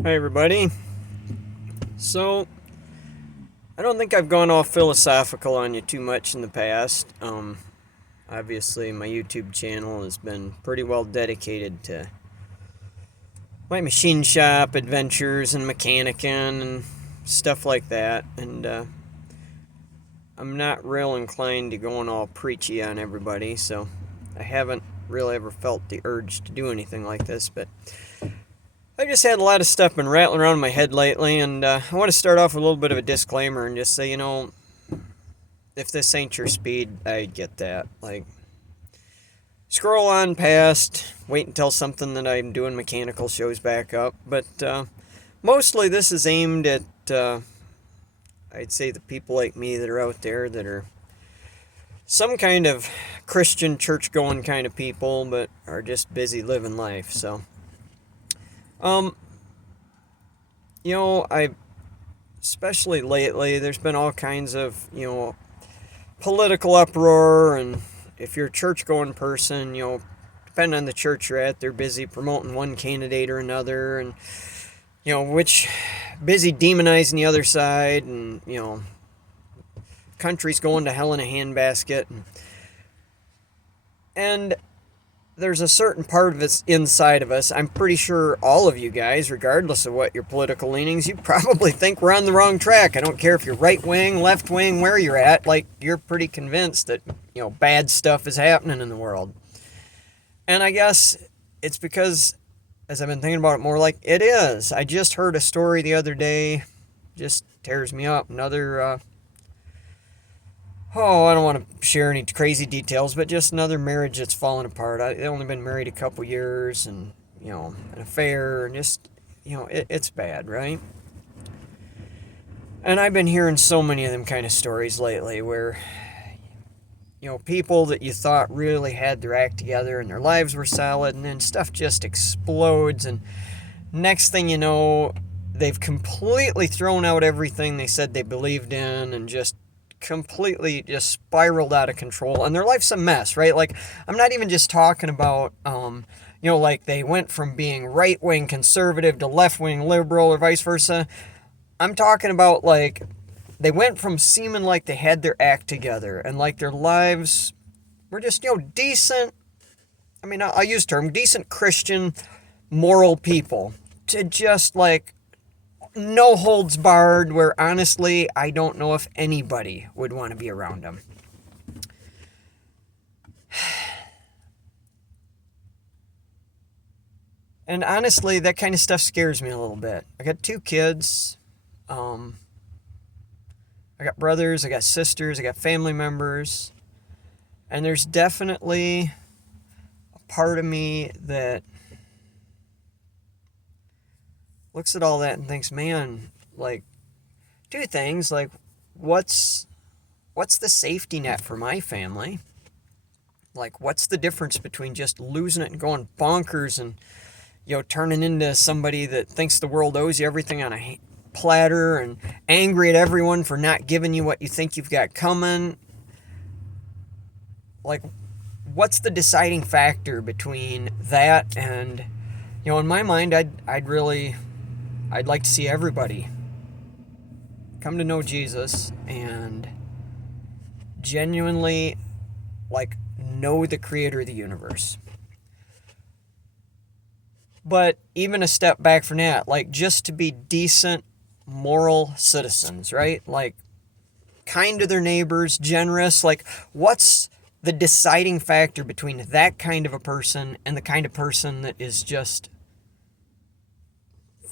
Hi, everybody. So, I don't think I've gone off philosophical on you too much in the past. Obviously, my YouTube channel has been pretty well dedicated to my machine shop adventures and mechanicking and stuff like that. And I'm not real inclined to going all preachy on everybody, so I haven't really ever felt the urge to do anything like this. But I just had a lot of stuff been rattling around in my head lately, and I want to start off with a little bit of a disclaimer and just say, if this ain't your speed, I get that. Like, scroll on past, wait until something that I'm doing mechanical shows back up. But mostly this is aimed at, I'd say, the people like me that are out there that are some kind of Christian church going kind of people, but are just busy living life. So, um, I especially lately, there's been all kinds of, political uproar, and if you're a church going person, depending on the church you're at, they're busy promoting one candidate or another, and which busy demonizing the other side, and country's going to hell in a handbasket, and there's a certain part of us inside of us. I'm pretty sure all of you guys, regardless of what your political leanings, you probably think we're on the wrong track. I don't care if you're right wing, left wing, where you're at. Like, you're pretty convinced that bad stuff is happening in the world. And I guess it's because, as I've been thinking about it more, like, it is. I just heard a story the other day, just tears me up. Another I don't want to share any crazy details, but just another marriage that's fallen apart. They've only been married a couple years, and an affair, and just it's bad, right? And I've been hearing so many of them kind of stories lately where people that you thought really had their act together and their lives were solid, and then stuff just explodes, and next thing you know, they've completely thrown out everything they said they believed in, and just completely just spiraled out of control, and their life's a mess, right? Like, I'm not even just talking about like they went from being right-wing conservative to left-wing liberal or vice versa. I'm talking about, like, they went from seeming like they had their act together and like their lives were just decent, I mean, I'll use the term decent Christian moral people, to just like no holds barred, where honestly, I don't know if anybody would want to be around them. And honestly, that kind of stuff scares me a little bit. I got two kids. I got brothers, I got sisters, I got family members. And there's definitely a part of me that looks at all that and thinks, man, like, two things. Like, what's the safety net for my family? Like, what's the difference between just losing it and going bonkers and, turning into somebody that thinks the world owes you everything on a platter, and angry at everyone for not giving you what you think you've got coming? Like, what's the deciding factor between that and, in my mind, I'd like to see everybody come to know Jesus and genuinely, like, know the creator of the universe. But even a step back from that, like, just to be decent, moral citizens, right? Like, kind to their neighbors, generous. Like, what's the deciding factor between that kind of a person and the kind of person that is just,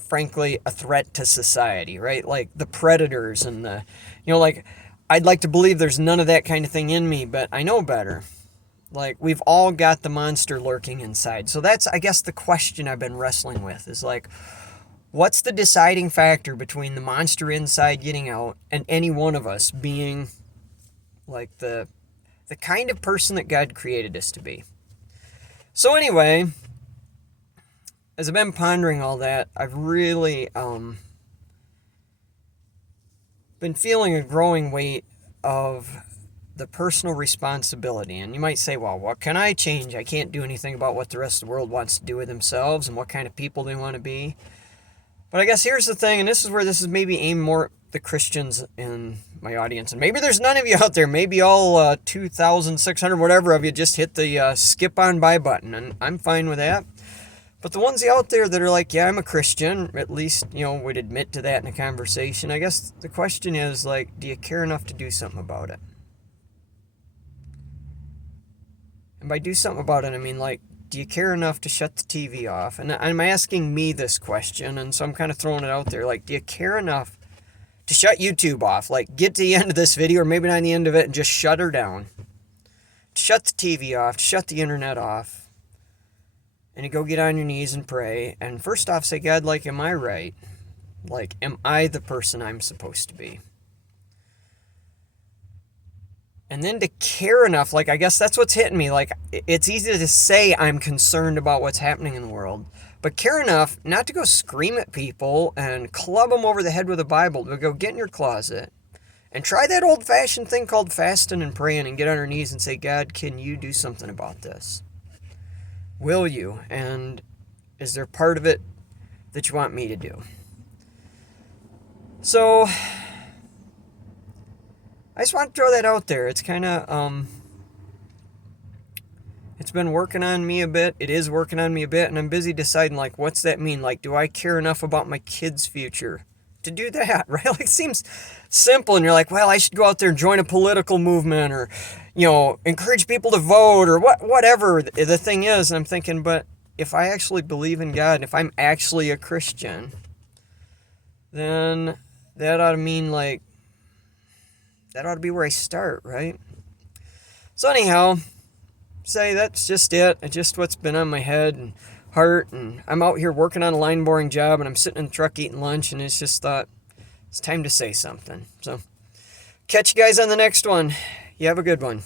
frankly, a threat to society, right? Like the predators and the, like, I'd like to believe there's none of that kind of thing in me, but I know better. Like, we've all got the monster lurking inside. So that's, I guess, the question I've been wrestling with is, like, what's the deciding factor between the monster inside getting out and any one of us being, like, the kind of person that God created us to be? So anyway, as I've been pondering all that, I've really been feeling a growing weight of the personal responsibility. And you might say, well, what can I change? I can't do anything about what the rest of the world wants to do with themselves and what kind of people they want to be. But I guess here's the thing, and this is where this is maybe aimed more at the Christians in my audience. And maybe there's none of you out there. Maybe all 2,600, whatever of you just hit the skip on by button. And I'm fine with that. But the ones out there that are like, yeah, I'm a Christian, at least, would admit to that in a conversation. I guess the question is, like, do you care enough to do something about it? And by do something about it, I mean, like, do you care enough to shut the TV off? And I'm asking me this question, and so I'm kind of throwing it out there. Like, do you care enough to shut YouTube off? Like, get to the end of this video, or maybe not the end of it, and just shut her down. Shut the TV off, shut the internet off, and you go get on your knees and pray. And first off, say, God, like, am I right? Like, am I the person I'm supposed to be? And then to care enough, like, I guess that's what's hitting me. Like, it's easy to say I'm concerned about what's happening in the world, but care enough not to go scream at people and club them over the head with a Bible, but go get in your closet and try that old-fashioned thing called fasting and praying and get on your knees and say, God, can you do something about this? Will you? And is there part of it that you want me to do? So I just want to throw that out there. It's kind of, it's been working on me a bit. It is working on me a bit, and I'm busy deciding, like, what's that mean? Like, do I care enough about my kids' future to do that, right? Like, it seems simple, and you're like, well, I should go out there and join a political movement, or, encourage people to vote, or whatever the thing is. And I'm thinking, but if I actually believe in God, and if I'm actually a Christian, then that ought to mean, like, that ought to be where I start, right? So anyhow, say that's just it. It's just what's been on my head and heart. And I'm out here working on a line boring job, and I'm sitting in the truck eating lunch, and it's just thought, it's time to say something. So catch you guys on the next one. You have a good one.